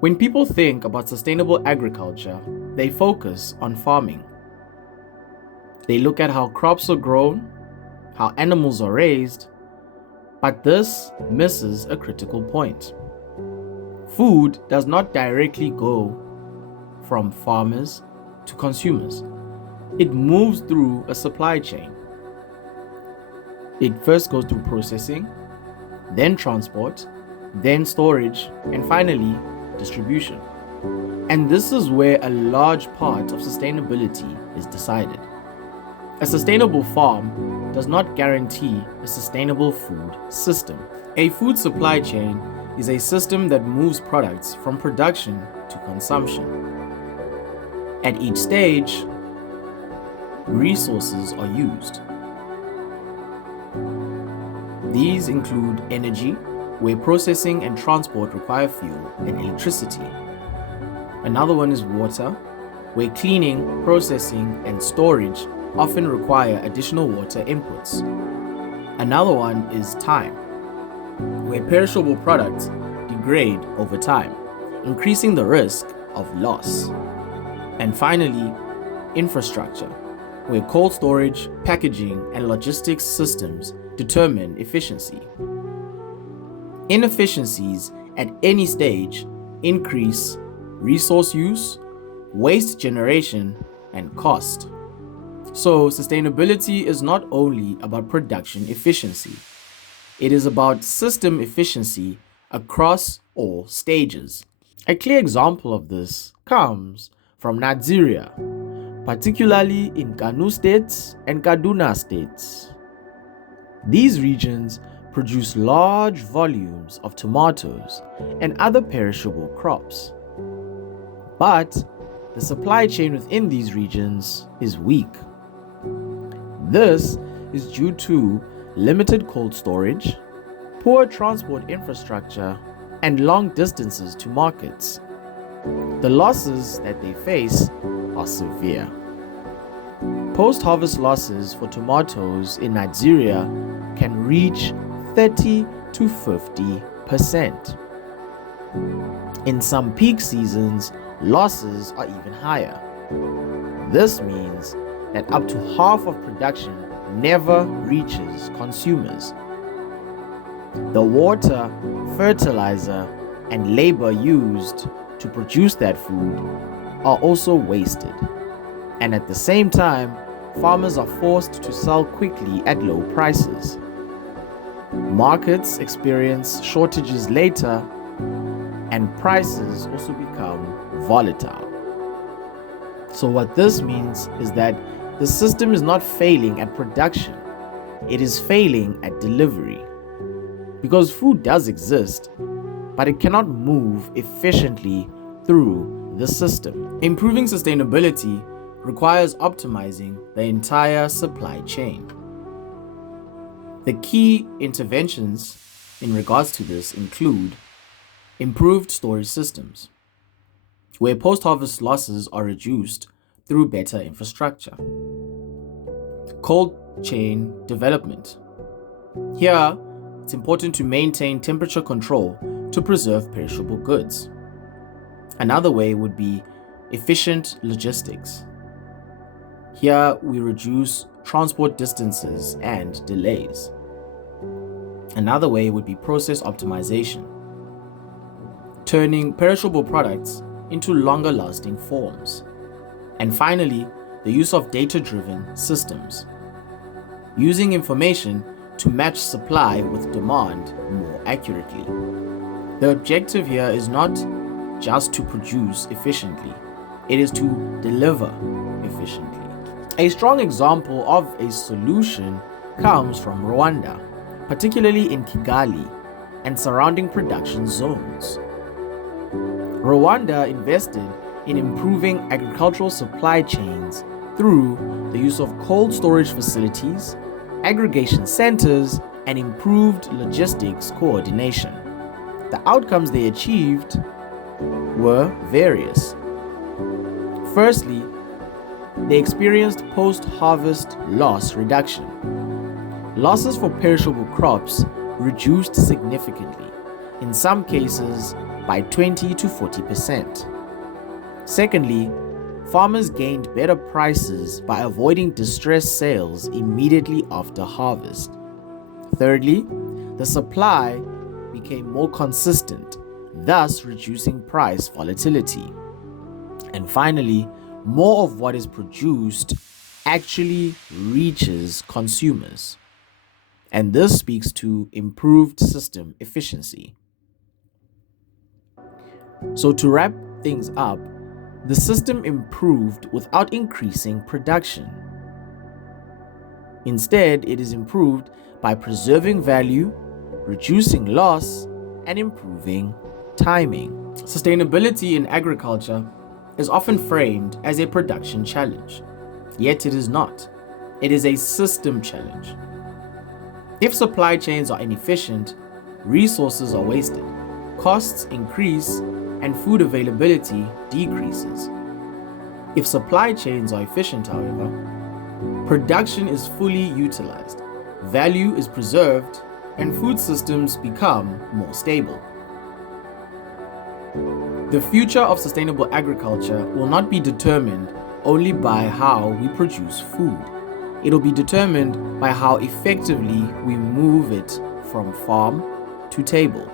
When people think about sustainable agriculture, they focus on farming. They look at how crops are grown, how animals are raised, but this misses a critical point. Food does not directly go from farmers to consumers. It moves through a supply chain. It first goes through processing, then transport, then storage, and finally distribution. And this is where a large part of sustainability is decided. A sustainable farm does not guarantee a sustainable food system. A food supply chain is a system that moves products from production to consumption. At each stage, resources are used. These include energy, where processing and transport require fuel and electricity. Another one is water, where cleaning, processing, and storage often require additional water inputs. Another one is time, where perishable products degrade over time, increasing the risk of loss. And finally, infrastructure, where cold storage, packaging, and logistics systems determine efficiency. Inefficiencies at any stage increase resource use, waste generation, and cost. So, sustainability is not only about production efficiency, it is about system efficiency across all stages. A clear example of this comes from Nigeria, particularly in Kano State and Kaduna State. These regions produce large volumes of tomatoes and other perishable crops. But the supply chain within these regions is weak. This is due to limited cold storage, poor transport infrastructure, and long distances to markets. The losses that they face are severe. Post-harvest losses for tomatoes in Nigeria can reach 30 to 50%. In some peak seasons, losses are even higher. This means that up to half of production never reaches consumers. The water, fertilizer, and labor used to produce that food are also wasted. And at the same time, farmers are forced to sell quickly at low prices. Markets experience shortages later, and prices also become volatile. So what this means is that the system is not failing at production, it is failing at delivery. Because food does exist, but it cannot move efficiently through the system. Improving sustainability requires optimizing the entire supply chain. The key interventions in regards to this include improved storage systems, where post-harvest losses are reduced through better infrastructure. Cold chain development. Here, it's important to maintain temperature control to preserve perishable goods. Another way would be efficient logistics. Here, we reduce transport distances and delays. Another way would be process optimization, turning perishable products into longer lasting forms. And finally, the use of data-driven systems, using information to match supply with demand more accurately. The objective here is not just to produce efficiently, it is to deliver efficiently. A strong example of a solution comes from Rwanda, particularly in Kigali and surrounding production zones. Rwanda invested in improving agricultural supply chains through the use of cold storage facilities, aggregation centers, and improved logistics coordination. The outcomes they achieved were various. Firstly, they experienced post-harvest loss reduction. Losses for perishable crops reduced significantly, in some cases by 20 to 40%. Secondly, farmers gained better prices by avoiding distressed sales immediately after harvest. Thirdly, the supply became more consistent, thus reducing price volatility. And finally, more of what is produced actually reaches consumers. And this speaks to improved system efficiency. So to wrap things up, the system improved without increasing production. Instead, it is improved by preserving value, reducing loss, and improving timing. Sustainability in agriculture is often framed as a production challenge, yet it is not. It is a system challenge. If supply chains are inefficient, resources are wasted, costs increase, and food availability decreases. If supply chains are efficient, however, production is fully utilized, value is preserved, and food systems become more stable. The future of sustainable agriculture will not be determined only by how we produce food. It will be determined by how effectively we move it from farm to table.